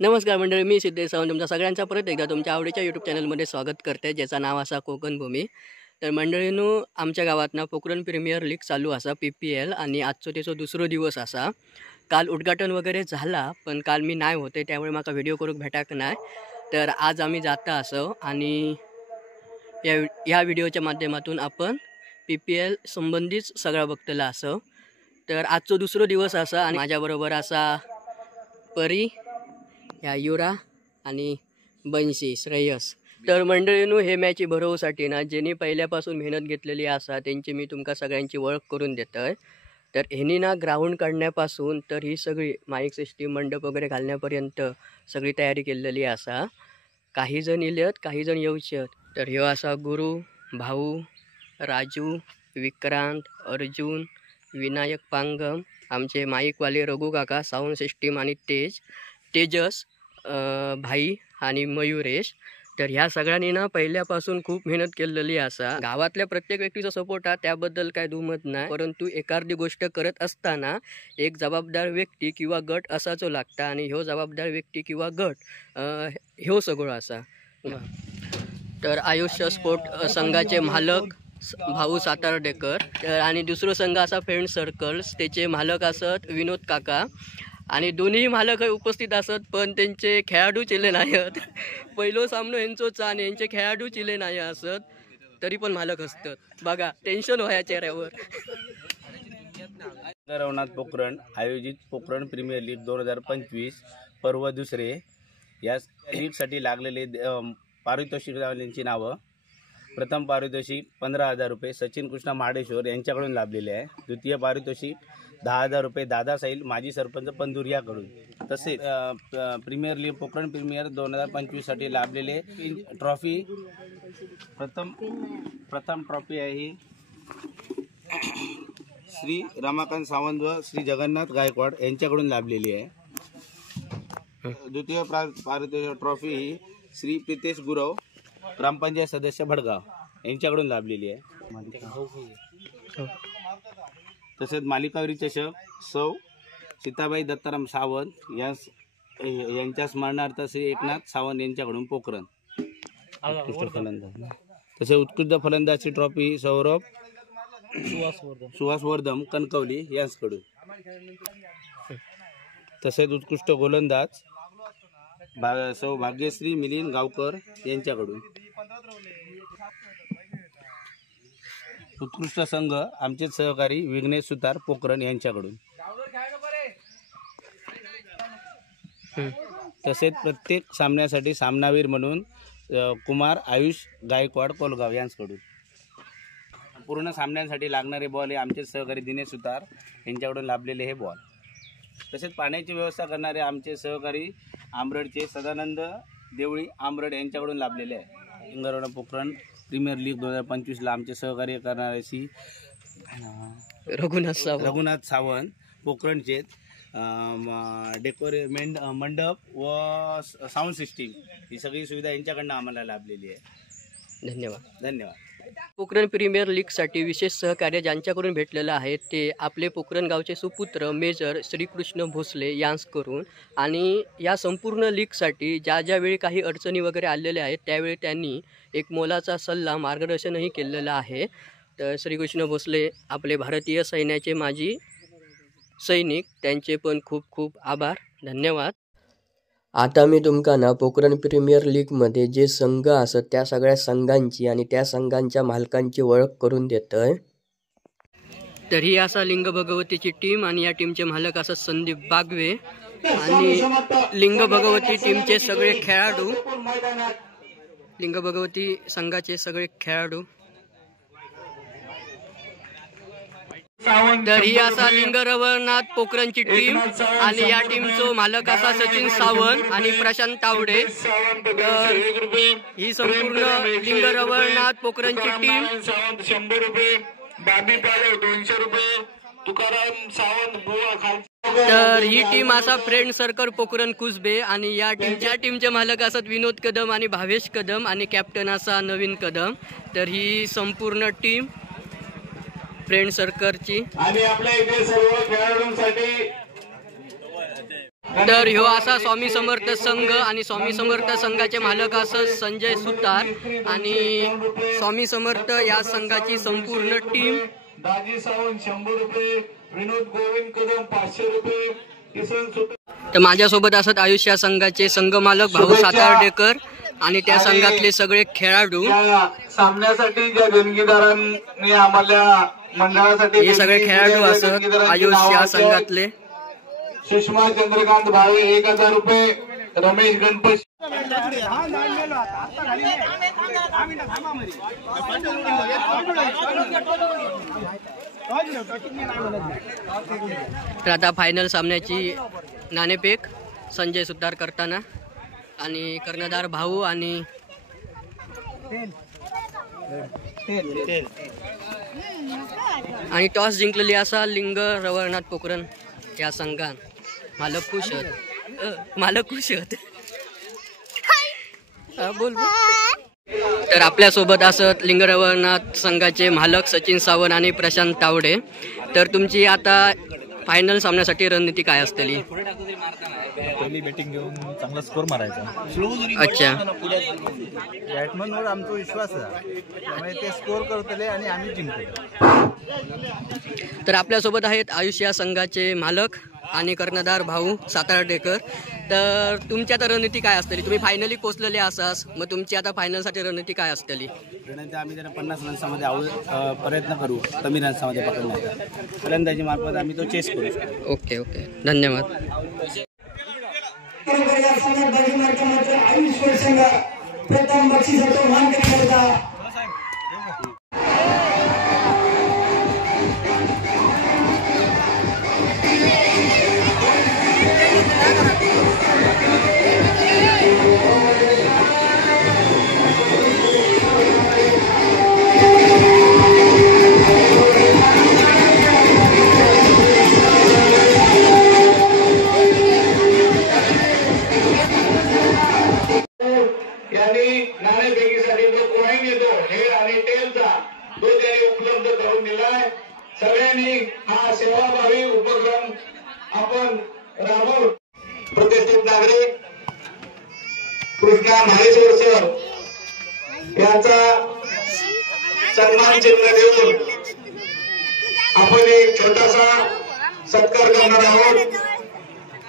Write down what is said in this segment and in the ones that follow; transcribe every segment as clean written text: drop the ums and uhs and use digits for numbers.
नमस्कार मंडळी, मी सिद्धेश सावंत तुमच्या सगळ्यांचा परत एकदा तुमच्या आवडीच्या यूट्यूब चॅनलमध्ये स्वागत करते, ज्याचं नाव असा कोकण भूमी. तर मंडळींनो, आमच्या गावातना पोखरण प्रीमियर लीग चालू असा PPL आणि आजचो त्याचो दुसरो दिवस असा. काल उद्घाटन वगैरे झाला, पण काल मी नाही होते त्यामुळे माका व्हिडिओ करूक भेटाक नाही. तर आज आम्ही जाता असो आणि या व्हिडिओच्या माध्यमातून आपण PPL संबंधीच सगळं बघतला असो. तर आजचो दुसरो दिवस असा आणि माझ्याबरोबर असा परी, या युरा आणि बंशी श्रेयस. तर मंडळींनो, हे मॅच भरवसाठी ना ज्यांनी पहिल्यापासून मेहनत घेतलेली असा त्यांची मी तुमका सगळ्यांची ओळख करून देतोय. तर ह्यांनी ना ग्राउंड काढण्यापासून तर ही सगळी माईक सिस्टीम मंडप वगैरे घालण्यापर्यंत सगळी तयारी केलेली असा. काही जण इलेत, काही जण येऊचेत. तर ह्यो असा गुरु, भाऊ, राजू, विक्रांत, अर्जुन, विनायक पांगम, आमचे माईकवाले रघु काका, साऊंड सिस्टीम आणि तेजस भाई आणि मयुरेश. तर ह्या सगळ्यांनी ना पहिल्यापासून खूप मेहनत केलेली असा. गावातल्या प्रत्येक व्यक्तीचा सपोर्ट हा, त्याबद्दल काय दुमत नाही. परंतु एखादी गोष्ट करत असताना एक जबाबदार व्यक्ती किंवा गट असाचो लागता आणि ह्यो जबाबदार व्यक्ती किंवा गट ह्यो सगळं असा. तर आयुष्य स्पोर्ट संघाचे मालक भाऊ सातार्डेकर आणि दुसरो संघ असा फ्रेंड सर्कल्स, त्याचे मालक असत विनोद काका. आणि दोन्ही मालक उपस्थित असत, पण त्यांचे खेळाडू चिले नाहीत. पहिलो सामनो यांचोच आणि यांचे खेळाडू चिले नाही असत, तरी पण मालक असतात. बघा, टेन्शन व्हाया चेहऱ्यावर. रवनाथ पोखरण आयोजित पोखरण प्रीमियर लीग 2025 पर्व दुसरे. या लीगसाठी लागलेले पारितोषिकांची नावं: प्रथम पारितोषिक 15,000 रुपये सचिन कृष्ण महाडेश्वर यांच्याकडून लाभलेले आहे. द्वितीय पारितोषिक 10,000 रुपये दादा साहिल माजी सरपंच पंधूर याकडून. तसेच प्रीमियर लीग पोखरण प्रीमियर 2025 साठी लाभलेले ट्रॉफी, प्रथम ट्रॉफी आहे ही श्री रमाकांत सावंत व श्री जगन्नाथ गायकवाड यांच्याकडून लाभलेली आहे. द्वितीय पारितोषिक ट्रॉफी ही श्री प्रितेश गुरव ग्रामपंचायत सदस्य भडगाव यांच्याकडून लाभलेली आहे. तसेच मालिकावरी चषक सौ सीताबाई दत्ताराम सावंत यांच्या स्मरणार्थ श्री एकनाथ सावंत यांच्याकडून पोखरण. तसेच उत्कृष्ट फलंदाजी ट्रॉफी सौरभ सुहास वर्धम कणकवली यांच्याकडून. तसेच उत्कृष्ट गोलंदाज सौ भाग्यश्री मिलिंद गावकर यांच्याकडून. उत्कृष्ट संघ आमचे सहकारी विघ्नेश सुतार पोखरण यांच्याकडून. तसेच प्रत्येक सामन्यासाठी सामनावीर म्हणून कुमार आयुष गायकवाड कोलगाव यांच्याकडून. पूर्ण सामन्यांसाठी लागणारे बॉल हे आमचे सहकारी दिनेश सुतार यांच्याकडून लाभलेले हे बॉल. तसेच पाण्याची व्यवस्था करणारे आमचे सहकारी आंबरडचे सदानंद देवळी आंबरड यांच्याकडून लाभलेले आहे. इंगरवडा पोखरण प्रीमियर लीग 2025 ला आमचे सहकार्य करणारे रघुनाथ सावंत पोखरणचे डेकोरेमेंट मंडप व साऊंड सिस्टीम ही सगळी सुविधा यांच्याकडनं आम्हाला लाभलेली आहे. धन्यवाद. पोखरण प्रीमियर लीगसाठी विशेष सहकार्य ज्यांच्याकडून भेटलेलं आहे ते आपले पोखरण गावचे सुपुत्र मेजर श्रीकृष्ण भोसले यांच्याकडून. आणि या संपूर्ण लीगसाठी ज्यावेळी काही अडचणी वगैरे आलेल्या आहेत त्यावेळी त्यांनी एक मोलाचा सल्ला मार्गदर्शनही केलेलं आहे. तर श्रीकृष्ण भोसले आपले भारतीय सैन्याचे माजी सैनिक, त्यांचे पण खूप खूप आभार, धन्यवाद. आता मी तुमका ना पोखरण प्रीमियर लीगमध्ये जे संघ असत त्या सगळ्या संघांची आणि त्या संघांच्या मालकांची ओळख करून देतोय. तर ही असा लिंग भगवतीची टीम आणि या टीमचे मालक असत संदीप बागवे आणि लिंग भगवती टीमचे सगळे खेळाडू, लिंग भगवती संघाचे सगळे खेळाडू. तर ही असा लिंग रवनाथ पोखरणची टीम आणि या टीमचो मालक असा सचिन सावंत आणि प्रशांत तावडे. तर ही संपूर्ण लिंग रवनाथ पोखरणची टीम. 100 रुपये, बाबी पाले 200 रुपये, तुकाराम सावंत. तर ही टीम असा फ्रेंड सर्कल पोखरण कुसबे आणि या टीमचे मालक असत विनोद कदम आणि भावेश कदम आणि कॅप्टन असा नवीन कदम. तर ही संपूर्ण टीम फ्रेंड सर्कलची. आणि आपल्या इथे सर्व खेळाडूंसाठी तर ह्यो असा स्वामी समर्थ संघ आणि स्वामी समर्थ संघाचे मालक असं संजय सुतार आणि स्वामी समर्थ या संघाची संपूर्ण टीम. दाजी सावंत 100 रुपये, विनोद गोविंद कदम 500 रुपये, किसन सुतार. तर माझ्यासोबत असत आयुष्य संघाचे संघ मालक भाऊ सातार्डेकर आणि त्या संघातले सगळे खेळाडू. या सामन्यासाठी ज्या देणगीदारांनी आम्हाला मंडळासाठी हे सगळे खेळाडू असत आयुष्य या संघातले. सुषमा चंद्रकांत भावे 1000 रुपये, रमेश गणपत. तर आता फायनल सामन्याची नाणेफेक संजय सुतार करताना आणि कर्णधार भाऊ आणि टॉस जिंकलेली असा लिंग रवळनाथ पोखरण या संघात. मालक खुश होत, मालक खुश होत. बोल. तर आपल्यासोबत असत लिंग रवळनाथ संघाचे मालक सचिन सावंत आणि प्रशांत तावडे. तर तुमची आता फायनल सामन्यासाठी रणनीती काय असतली? पहिली बॅटिंग घेऊन चांगला स्कोर मारायचा. अच्छा. बॅट्समनवर आमचा विश्वास आहे, त्यामुळे ते स्कोर करतले आणि आम्ही जिंकतो. तर आपल्यासोबत आहेत आयुष्य या संघाचे मालक आणि कर्णधार भाऊ सातार्डेकर. तर तुमची आता रणनीती काय असतली? तुम्ही फायनली पोचलेले असास, मग तुमची आता फायनलसाठी रणनीती काय असतली? रणनीती आम्ही जरा 50 रन्सामध्ये प्रयत्न करू, कमी रन्सामध्ये पकडण्याचा. फलंदाजी मार्फत आम्ही तो चेस करू. ओके ओके, धन्यवाद. आयुष्य संघ प्रथम बक्षिसाचा मान करण्याचा नाणेफेकीसाठी जो कॉईन येतो हेड आणि टेलचा तो त्यांनी उपलब्ध करून दिलाय. सगळ्यांनी हा सेवाभावी उपक्रम आपण राबवू. प्रतिष्ठित नागरिक कृष्णा माहेश्वर सर यांचा सन्मान चिन्ह देऊन आपण एक छोटासा सत्कार करणार आहोत.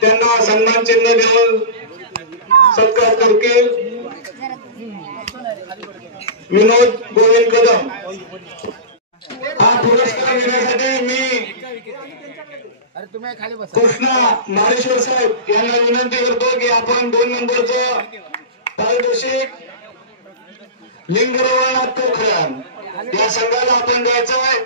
त्यांना सन्मान चिन्ह देऊन सत्कार करतील विनोद गोविंद कदम. हा पुरस्कार घेण्यासाठी मी कृष्णा माहेश्वर साहेब यांना विनंती करतो की आपण 2 नंबरचं पारितोषिक लिंग रवळनाथ पोखरण या संघाला आपण द्यायचं आहे.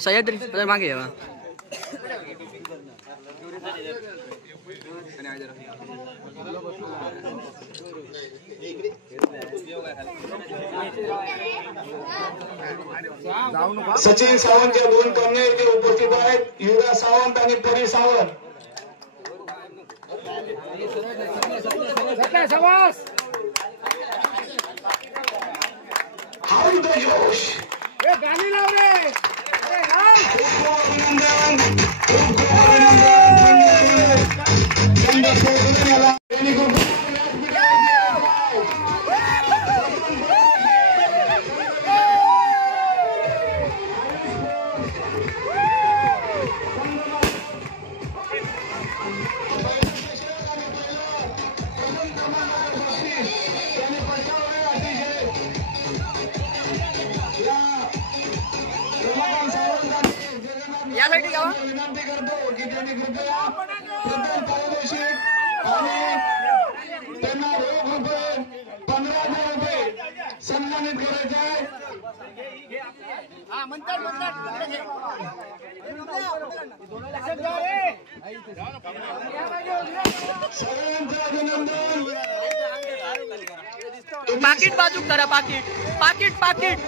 सह्याद्री मागे यावा. सचिन सावंत या 2 कन्या इथे उपस्थित आहेत, युवराज सावंत आणि परी सावंत. जोश गाणी लाव रे. विनंती करतो की त्यांनी कृपया प्रथम पारितोषिक आणि त्यांना रोख रुपये 15,000 रुपये सन्मानित करायचे आहे. सगळ्यांचं अभिनंदन. पाकिट बाजू करा. पाकिट पाकिट पाकिट.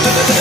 Thank you.